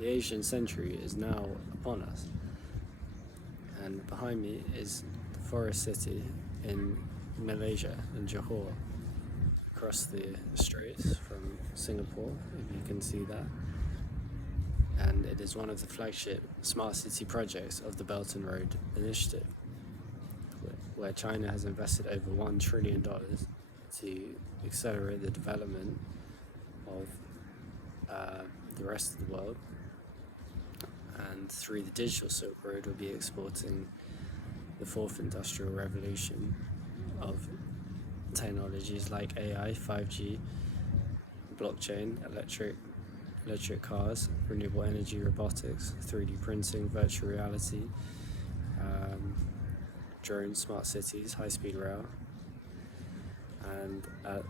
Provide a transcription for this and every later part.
The Asian century is now upon us. And behind me is the forest city in Malaysia, in Johor, across the straits from Singapore, if you can see that. And it is one of the flagship smart city projects of the Belt and Road Initiative, where China has invested over $1 trillion to accelerate the development of the rest of the world. And through the digital Silk Road, will be exporting the fourth industrial revolution of technologies like AI, 5G, blockchain, electric cars, renewable energy, robotics, 3D printing, virtual reality, drones, smart cities, high-speed rail. And at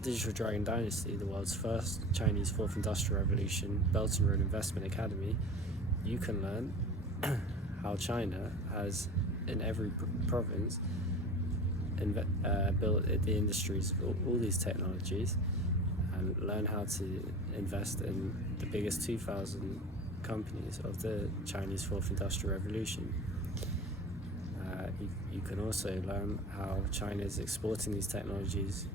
Digital Dragon Dynasty, the world's first Chinese fourth industrial revolution Belt and Road Investment Academy, you can learn how China has, in every province, built the industries of all these technologies, and learn how to invest in the biggest 2,000 companies of the Chinese fourth industrial revolution. You can also learn how China is exporting these technologies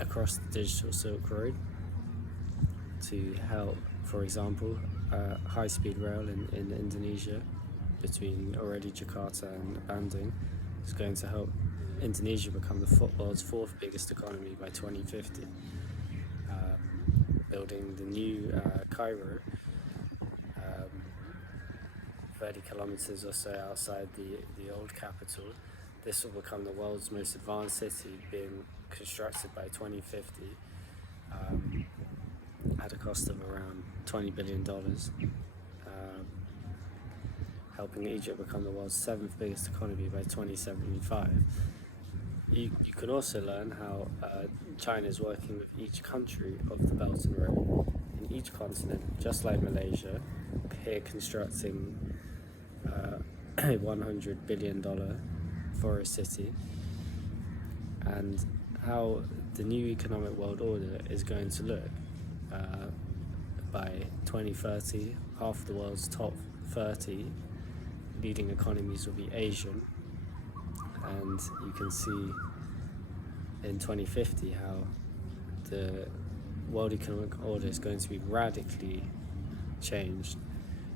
across the digital Silk Road to help, for example, high-speed rail in Indonesia between already Jakarta and Bandung is going to help Indonesia become the world's fourth biggest economy by 2050. Building the new Cairo, 30 kilometers or so outside the old capital. This will become the world's most advanced city, being constructed by 2050 at a cost of around $20 billion, helping Egypt become the world's seventh biggest economy by 2075. You can also learn how China is working with each country of the Belt and Road in each continent, just like Malaysia, here constructing a $100 billion forest city, and how the new economic world order is going to look. By 2030, half the world's top 30 leading economies will be Asian, and you can see in 2050 how the world economic order is going to be radically changed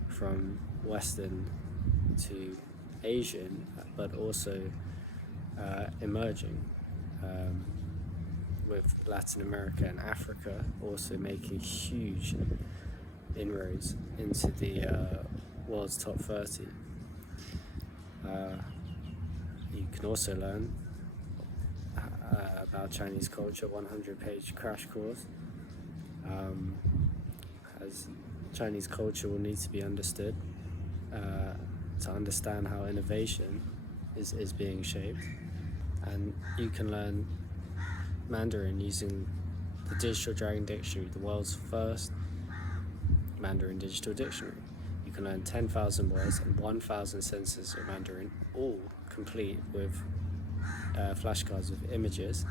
from Western to Asian, but also emerging, with Latin America and Africa also making huge inroads into the world's top 30. You can also learn about Chinese culture, 100-page crash course, as Chinese culture will need to be understood to understand how innovation is being shaped. And you can learn Mandarin using the Digital Dragon Dictionary, the world's first Mandarin digital dictionary. You can learn 10,000 words and 1,000 sentences of Mandarin, all complete with flashcards of images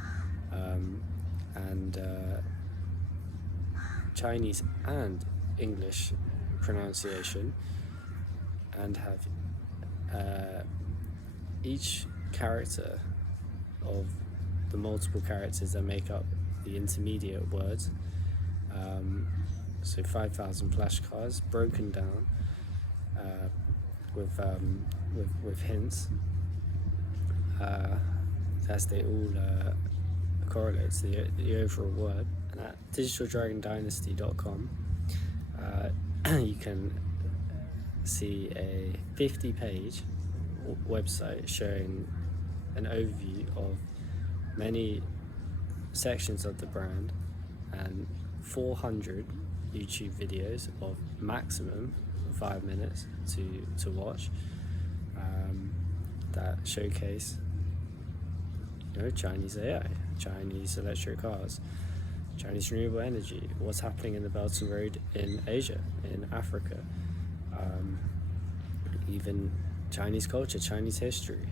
and Chinese and English pronunciation, and have each character of the multiple characters that make up the intermediate words. So 5,000 flashcards broken down with hints as they all correlate to the overall word. And at digitaldragondynasty.com you can see a 50-page website showing an overview of many sections of the brand and 400 YouTube videos of maximum 5 minutes to watch that showcase Chinese AI, Chinese electric cars, Chinese renewable energy, what's happening in the Belt and Road in Asia, in Africa, even Chinese culture, Chinese history,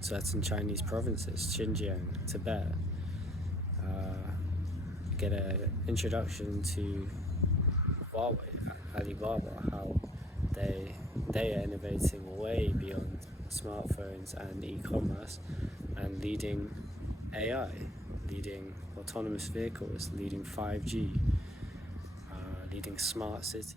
certain Chinese provinces, Xinjiang, Tibet, get an introduction to Huawei, Alibaba, how they are innovating way beyond smartphones and e-commerce, and leading AI, leading autonomous vehicles, leading 5G, leading smart cities.